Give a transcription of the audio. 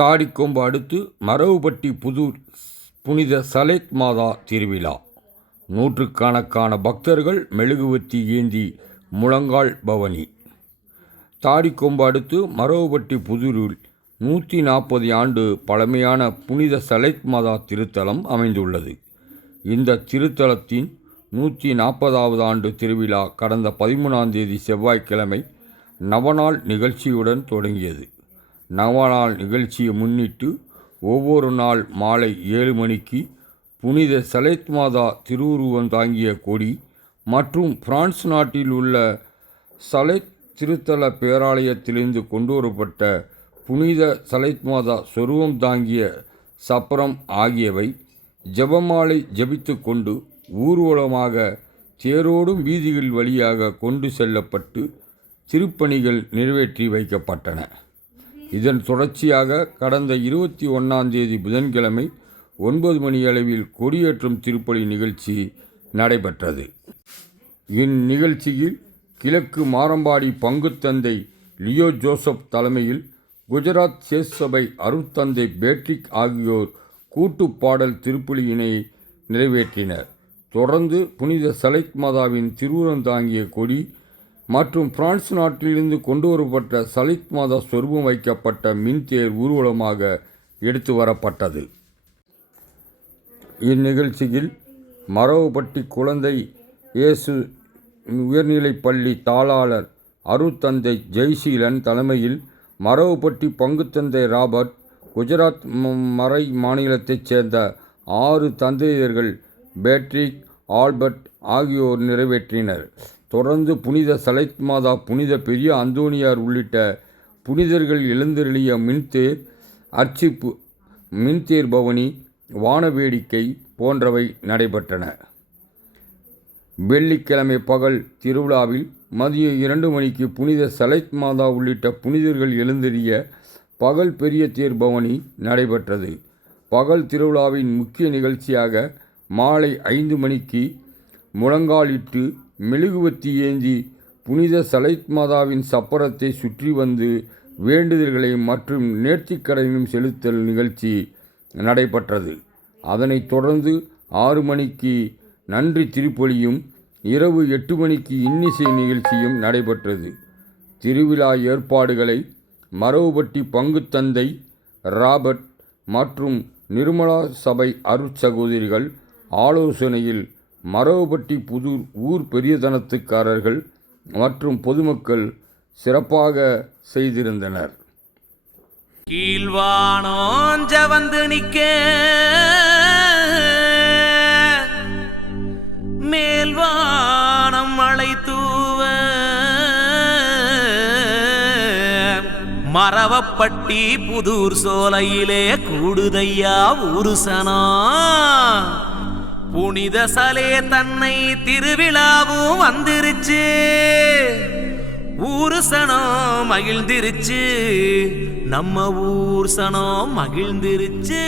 தாடிக்கொம்பு அடுத்து மரவுபட்டி புதூர் புனித சலேத் மாதா திருவிழா. நூற்றுக்கணக்கான பக்தர்கள் மெழுகுவர்த்தி ஏந்தி முழங்கால் பவனி. தாடிக்கொம்பு அடுத்து மரவுபட்டி புதூரில் நூற்றி நாற்பது ஆண்டு பழமையான புனித சலேத் மாதா திருத்தலம் அமைந்துள்ளது. இந்த திருத்தலத்தின் நூற்றி நாற்பதாவது ஆண்டு திருவிழா கடந்த பதிமூணாம் தேதி செவ்வாய்க்கிழமை நவநாள் நிகழ்ச்சியுடன் தொடங்கியது. நவநாள் நிகழ்ச்சியை முன்னிட்டு ஒவ்வொரு நாள் மாலை ஏழு மணிக்கு புனித சலைத் மாதா திருவுருவம் தாங்கிய கொடி மற்றும் பிரான்ஸ் நாட்டில் உள்ள சலைத் திருத்தல பேராலயத்திலிருந்து கொண்டு வரப்பட்ட புனித சலைத் மாதா சொருவம் தாங்கிய சப்பரம் ஆகியவை ஜெபமாலை ஜபித்து கொண்டு ஊர்வலமாக தேரோடும் வீதிகள் வழியாக கொண்டு செல்லப்பட்டு திருப்பணிகள் நிறைவேற்றி வைக்கப்பட்டன. இதன் தொடர்ச்சியாக கடந்த இருபத்தி ஒன்றாம் தேதி புதன்கிழமை ஒன்பது மணி அளவில் கொடியேற்றும் திருப்பலி நிகழ்ச்சி நடைபெற்றது. இந்நிகழ்ச்சியில் கிழக்கு மாரம்பாடி பங்குத்தந்தை லியோ ஜோசப் தலைமையில் குஜராத் சேசபை சபை அருட்தந்தை பேட்ரிக் ஆகியோர் கூட்டுப்பாடல் திருப்புலியினை நிறைவேற்றினர். தொடர்ந்து புனித சலைக் மாதாவின் திருவுரம் தாங்கிய கொடி மற்றும் பிரான்ஸ் நாட்டிலிருந்து கொண்டு வரப்பட்ட சலித் மாதா சொர்பம் வைக்கப்பட்ட மின்தேர் ஊர்வலமாக எடுத்து வரப்பட்டது. இந்நிகழ்ச்சியில் மரவுப்பட்டி குழந்தை இயேசு உயர்நிலைப் பள்ளி தாளாளர் அருத்தந்தை ஜெய்சீலன் தலைமையில் மரவுப்பட்டி பங்குத்தந்தை ராபர்ட் குஜராத் மறை மாநிலத்தைச் சேர்ந்த ஆறு தந்தையர்கள் பேட்ரிக் ஆல்பர்ட் ஆகியோர் நிறைவேற்றினர். தொடர்ந்து புனித சலைத் மாதா புனித பெரிய அந்தோனியார் உள்ளிட்ட புனிதர்கள் எழுந்தருளிய மின்தேர் அர்ச்சிப்பு மின்தேர் பவனி வானவேடிக்கை போன்றவை நடைபெற்றன. வெள்ளிக்கிழமை பகல் திருவிழாவில் மதியம் இரண்டு மணிக்கு புனித சலைத் மாதா உள்ளிட்ட புனிதர்கள் எழுந்தறிய பகல் பெரிய தேர் பவனி நடைபெற்றது. பகல் திருவிழாவின் முக்கிய நிகழ்ச்சியாக மாலை ஐந்து மணிக்கு முழங்காலிட்டு மெழுகுவத்தி ஏந்தி புனித சலைத் மாதாவின் சப்பரத்தை சுற்றி வந்து வேண்டுதல்களை மற்றும் நேர்த்திக்கடனும் செலுத்தல் நிகழ்ச்சி நடைபெற்றது. அதனைத் தொடர்ந்து ஆறு மணிக்கு நன்றி திருப்பலியும் இரவு எட்டு மணிக்கு இன்னிசை நிகழ்ச்சியும் நடைபெற்றது. திருவிழா ஏற்பாடுகளை மரவுபட்டி பங்குத்தந்தை ராபர்ட் மற்றும் நிர்மலா சபை அருட்சகோதரிகள் ஆலோசனையில் மரவுபட்டி புதூர் ஊர் பெரியதனத்துக்காரர்கள் மற்றும் பொதுமக்கள் சிறப்பாக செய்திருந்தனர். கீழ்வானோஞ்ச வந்து நிக்க மேல்வானம் மழை தூவ மரவப்பட்டி புதூர் சோலையிலே கூடுதையா உருசனா புனித சலே தன்னை திருவிழாவும் வந்துருச்சு. ஊரு சனம் மகிழ்ந்திருச்சு. நம்ம ஊர் சனம் மகிழ்ந்திருச்சு.